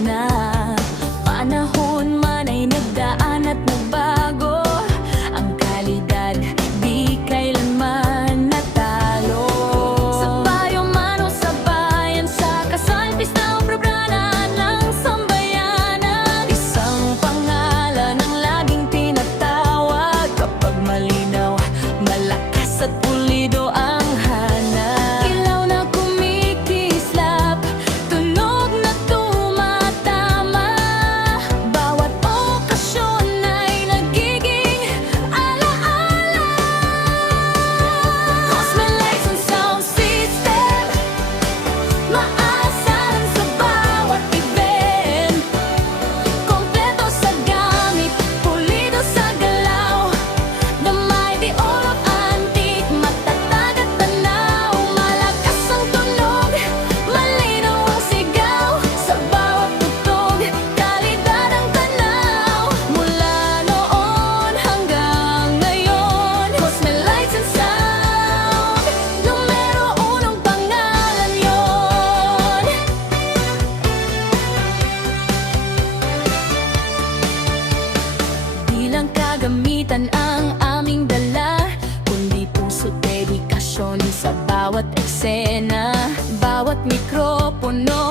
na. Panahon man ay nagdaan at nagbago, ang kalidad di kailanman natalo. Sa bayo man o sa bayan, sa kasal, pista o probrana ng sambayanan, isang pangalan ang laging tinatawag. Kapag malinaw, malakas at pulido ang hanap. Ilaw na kumikislap, tunog na tumatama, bawat okasyon ay nagiging alaala. Cosme Lights and Sound System, maasahan sa bawat event. Kompleto sa gamit, pulido sa galaw, the mighty all of antique, matatag at tanaw. Malakas ang tunog, malinaw ang sigaw, sa bawat tugtog, kalidad ang tanaw. Mula noon hanggang ngayon, Cosme Lights and Sound, numero unong pangalan yon. Di lang kagamitan ang aming dala, kundi puso't dedikasyon sa bawat eksena. Bawat mikropono